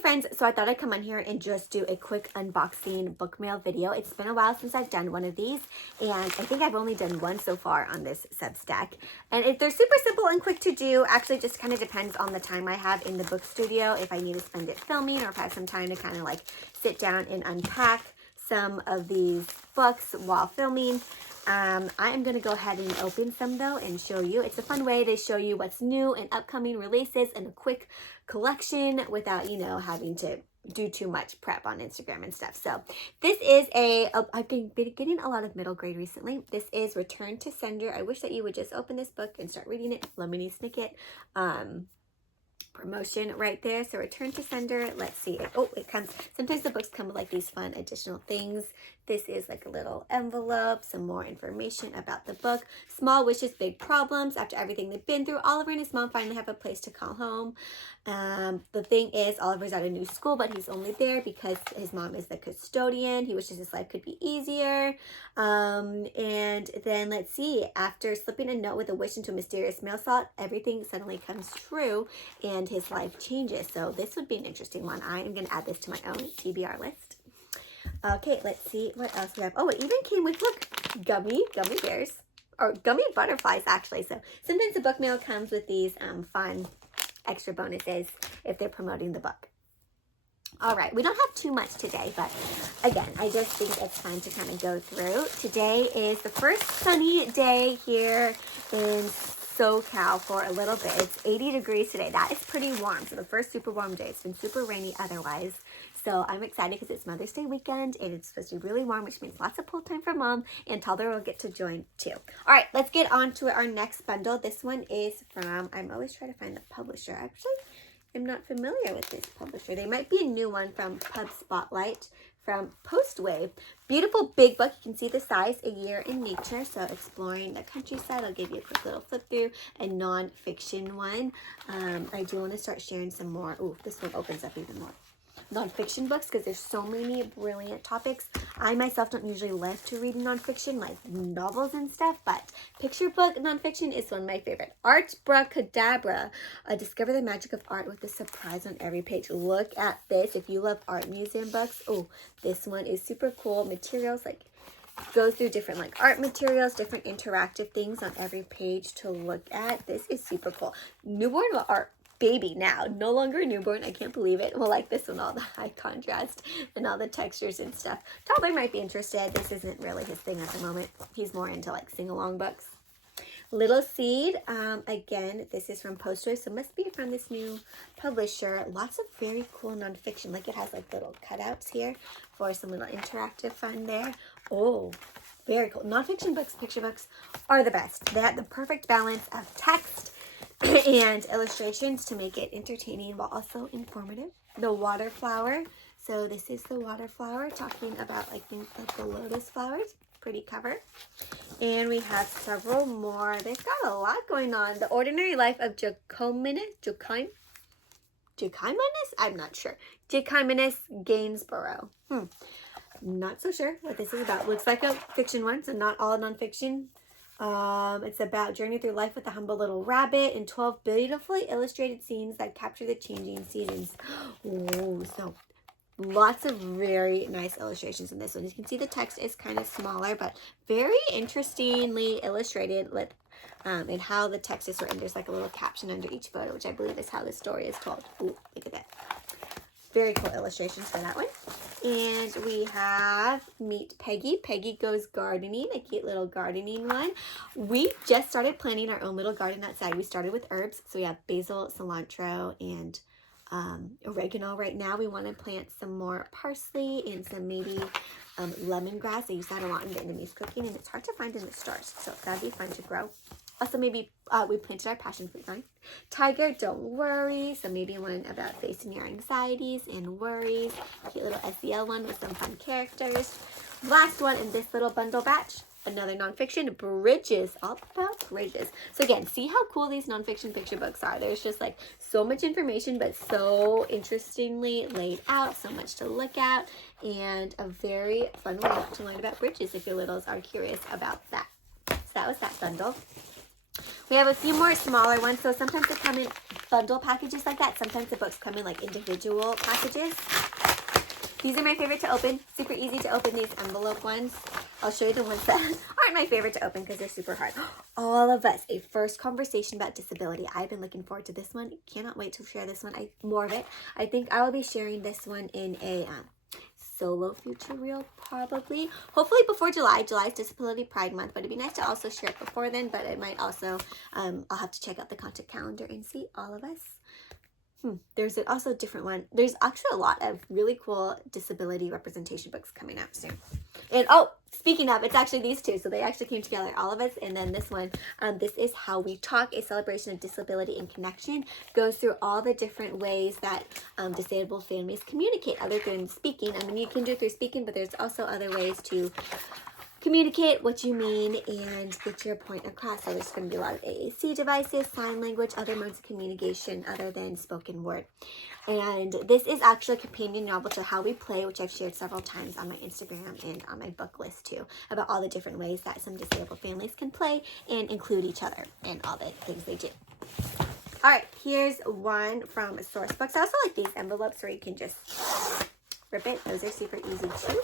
friends, so I thought I'd come on here and just do a quick unboxing book mail video. It's been a while since I've done one of these, and I think I've only done one so far on this Substack. And they're super simple and quick to do. Actually, just kind of depends on the time I have in the book studio, if I need to spend it filming or if I have some time to kind of like sit down and unpack some of these books while filming. I am going to go ahead and open some though and show you. It's a fun way to show you what's new and upcoming releases and a quick collection without, you know, having to do too much prep on Instagram and stuff. So this is I've been getting a lot of middle grade recently. This is Return to Sender. I wish that you would just open this book and start reading it. Lemony Snicket. Promotion right there. So Return to Sender. Let's see. It comes, sometimes the books come with like these fun additional things. This is like a little envelope, some more information about the book. Small wishes, big problems. After everything they've been through, Oliver and his mom finally have a place to call home. The thing is, Oliver's at a new school, but he's only there because his mom is the custodian. He wishes his life could be easier. And then let's see, after slipping a note with a wish into a mysterious mail slot, everything suddenly comes true and his life changes. So this would be an interesting one. I am going to add this to my own TBR list. Okay, let's see what else we have. Oh, it even came with, look, gummy bears, or gummy butterflies, actually. So sometimes the book mail comes with these fun extra bonuses if they're promoting the book. All right, we don't have too much today, but again, I just think it's fun to kind of go through. Today is the first sunny day here in SoCal for a little bit. It's 80 degrees today. That is pretty warm. So the first super warm day. It's been super rainy otherwise. So I'm excited because it's Mother's Day weekend and it's supposed to be really warm, which means lots of pull time for mom, and toddler will get to join too. All right, let's get on to our next bundle. This one is from, I'm always trying to find the publisher. Actually, I'm not familiar with this publisher. They might be a new one from Pub Spotlight from Postwave. Beautiful big book. You can see the size, A Year in Nature. So exploring the countryside. I'll give you a quick little flip through. A nonfiction one. I do want to start sharing some more. Ooh, this one opens up even more. Nonfiction books, because there's so many brilliant topics. I myself don't usually love to read nonfiction, like novels and stuff, but picture book nonfiction is one of my favorite. Artbracadabra. Discover the magic of art with a surprise on every page. Look at this. If you love art museum books, oh, this one is super cool. Materials, like, go through different like art materials, different interactive things on every page to look at. This is super cool. Newborn art. Baby now, no longer newborn. I can't believe it. Well, like this one, all the high contrast and all the textures and stuff. Toddler might be interested. This isn't really his thing at the moment. He's more into like sing-along books. Little Seed. Again, this is from Postwave, so must be from this new publisher. Lots of very cool nonfiction. Like it has like little cutouts here for some little interactive fun there. Oh, very cool. Nonfiction books, picture books are the best. They have the perfect balance of text and illustrations to make it entertaining while also informative. The Waterflower. So this is the Waterflower, talking about like things like the lotus flowers. Pretty cover. And we have several more. They've got a lot going on. The Ordinary Life of Jacqueminus? I'm not sure. Jacqueminus Gainsborough. Not so sure what this is about. Looks like a fiction one, so not all nonfiction. It's about journey through life with a humble little rabbit and 12 beautifully illustrated scenes that capture the changing seasons. Oh, so lots of very nice illustrations in this one. You can see the text is kind of smaller, but very interestingly illustrated with and how the text is written. There's like a little caption under each photo, which I believe is how the story is told. Ooh, look at that. Very cool illustrations for that one. And we have Meet Peggy. Peggy Goes Gardening, a cute little gardening one. We just started planting our own little garden outside. We started with herbs. So we have basil, cilantro, and oregano right now. We want to plant some more parsley and some maybe lemongrass. I use that a lot in Vietnamese cooking, and it's hard to find in the stores. So that'd be fun to grow. Also, maybe we planted our passion fruit vine. Tiger, Don't Worry. So maybe one about facing your anxieties and worries. Cute little SEL one with some fun characters. Last one in this little bundle batch, another nonfiction, Bridges. All about bridges. So again, see how cool these nonfiction picture books are. There's just like so much information, but so interestingly laid out. So much to look at. And a very fun way to learn about bridges if your littles are curious about that. So that was that bundle. We have a few more smaller ones, so sometimes they come in bundle packages like that. Sometimes the books come in like individual packages. These are my favorite to open. Super easy to open, these envelope ones. I'll show you the ones that aren't my favorite to open because they're super hard. All of Us, a first conversation about disability. I've been looking forward to this one. Cannot wait to share this one. More of it. I think I will be sharing this one in a solo future reel, probably. Hopefully before July. July is Disability Pride Month, but it'd be nice to also share it before then, but it might also, I'll have to check out the content calendar and see All of Us. There's also a different one. There's actually a lot of really cool disability representation books coming out soon. And oh, speaking of, it's actually these two. So they actually came together, All of Us, and then this one. This is How We Talk, a celebration of disability and connection. Goes through all the different ways that disabled families communicate other than speaking. I mean, you can do it through speaking, but there's also other ways to communicate what you mean and get your point across. So there's going to be a lot of AAC devices, sign language, other modes of communication other than spoken word. And this is actually a companion novel to How We Play, which I've shared several times on my Instagram and on my book list too, about all the different ways that some disabled families can play and include each other and all the things they do. All right, here's one from Sourcebooks. I also like these envelopes where you can just rip it. Those are super easy too.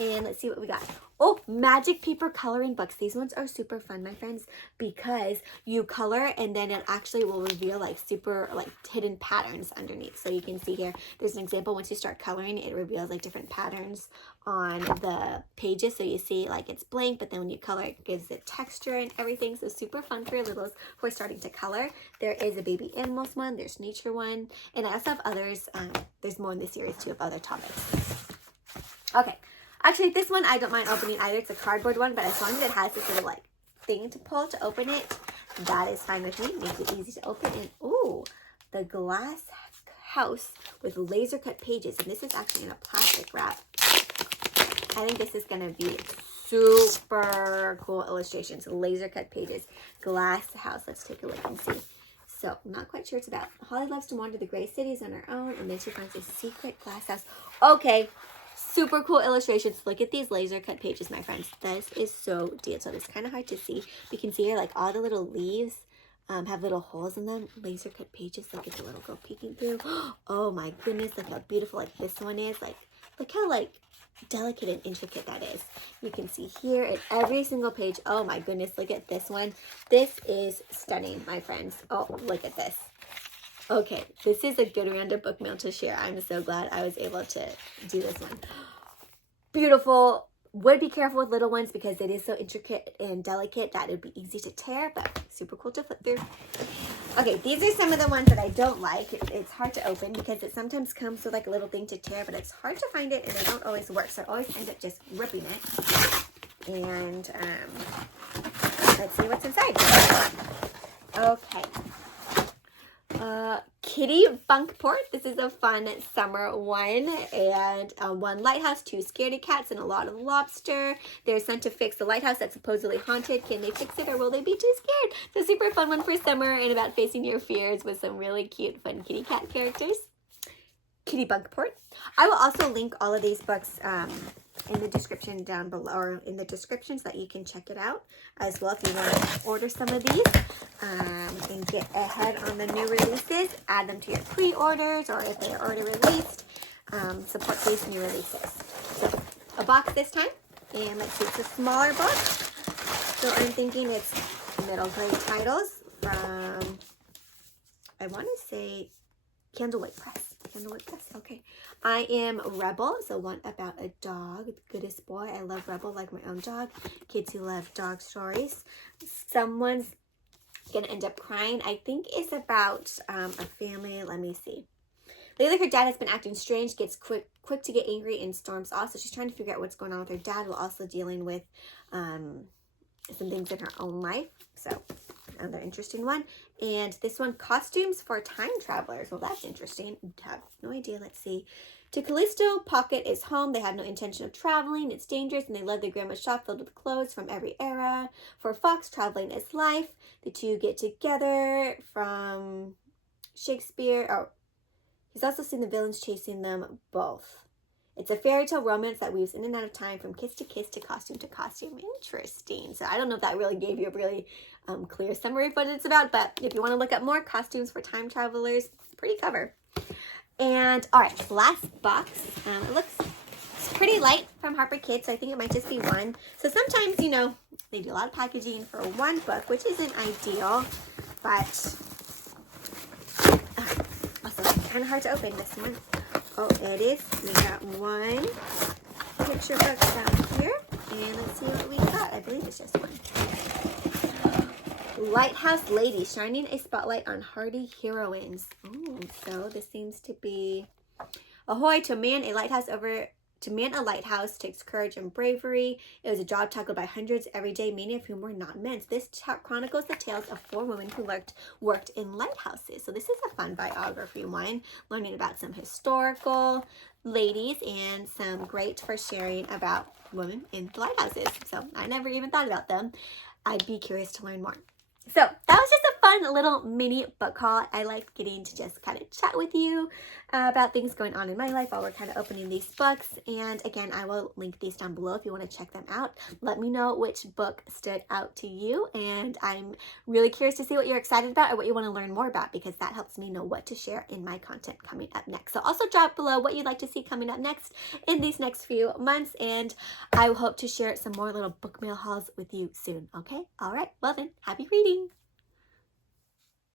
And let's see what we got. Oh, magic paper coloring books. These ones are super fun, my friends, because you color and then it actually will reveal like super like hidden patterns underneath. So you can see here, there's an example. Once you start coloring, it reveals like different patterns on the pages. So you see like it's blank, but then when you color, it gives it texture and everything. So super fun for your littles who are starting to color. There is a baby animals one. There's nature one. And I also have others. There's more in the series too of other topics. Okay. Actually, this one I don't mind opening either. It's a cardboard one, but as long as it has this little like thing to pull to open it, that is fine with me. Makes it easy to open. And ooh, the glass house with laser cut pages. And this is actually in a plastic wrap. I think this is going to be super cool illustrations. Laser cut pages. Glass house. Let's take a look and see. So, I'm not quite sure it's about. Holly loves to wander the gray cities on her own, and then she finds a secret glass house. Okay. Super cool illustrations. Look at these laser cut pages, my friends. This is so detailed. It's kind of hard to see. You can see here like all the little leaves have little holes in them. Laser cut pages. Look at the little girl peeking through. Oh my goodness. Look how beautiful like this one is. Like, look how like delicate and intricate that is. You can see here at every single page. Oh my goodness. Look at this one. This is stunning, my friends. Oh, look at this. Okay, this is a good round of book mail to share. I'm so glad I was able to do this one. Beautiful. Would be careful with little ones because it is so intricate and delicate that it would be easy to tear, but super cool to flip through. Okay, these are some of the ones that I don't like. It's hard to open because it sometimes comes with like a little thing to tear, but it's hard to find it and they don't always work. So I always end up just ripping it. And let's see what's inside. Okay. Kitty Bunkport. This is a fun summer one. And one lighthouse, 2 scaredy cats, and a lot of lobster. They're sent to fix the lighthouse that's supposedly haunted. Can they fix it or will they be too scared? It's a super fun one for summer and about facing your fears with some really cute, fun kitty cat characters. Kitty Bunkport. I will also link all of these books in the description down below, or in the description, so that you can check it out as well if you want to order some of these and get ahead on the new releases. Add them to your pre-orders, or if they're already released, support these new releases. So a box this time, and let's see, it's a smaller book. So I'm thinking it's middle grade titles from, I want to say, Candlewick Press. Candlewick Press, okay. I Am Rebel, so one about a dog, the goodest boy. I love Rebel like my own dog. Kids who love dog stories. Someone's gonna end up crying. I think it's about a family. Let me see. Lately, her dad has been acting strange, gets quick to get angry, and storms off. So she's trying to figure out what's going on with her dad, while also dealing with some things in her own life. So another interesting one. And this one, Costumes for Time Travelers. Well, that's interesting. I have no idea. Let's see. To Callisto, Pocket is home. They have no intention of traveling. It's dangerous, and they love their grandma's shop filled with clothes from every era. For Fox, traveling is life. The two get together from Shakespeare. Oh, he's also seen the villains chasing them both. It's a fairy tale romance that weaves in and out of time from kiss to kiss to costume to costume. Interesting. So I don't know if that really gave you a really clear summary of what it's about, but if you want to look up more costumes for time travelers, pretty cover. And all right, last box. It looks pretty light from Harper Kids, so I think it might just be one. So sometimes, you know, they do a lot of packaging for one book, which isn't ideal, but also kind of hard to open this one. Oh, it is. We got one picture book down here, and let's see what we got. I believe it's just one. Lighthouse Lady, shining a spotlight on hardy heroines. Oh, so this seems to be, ahoy, to man a lighthouse takes courage and bravery. It was a job tackled by hundreds every day, many of whom were not men. This chronicles the tales of 4 women who worked in lighthouses. So this is a fun biography one, learning about some historical ladies and some great for sharing about women in lighthouses. So I never even thought about them. I'd be curious to learn more. So that was just a fun little mini book haul. I like getting to just kind of chat with you about things going on in my life while we're kind of opening these books. And again, I will link these down below if you want to check them out. Let me know which book stood out to you. And I'm really curious to see what you're excited about or what you want to learn more about, because that helps me know what to share in my content coming up next. So also drop below what you'd like to see coming up next in these next few months. And I hope to share some more little book mail hauls with you soon. Okay? All right. Well then, happy reading.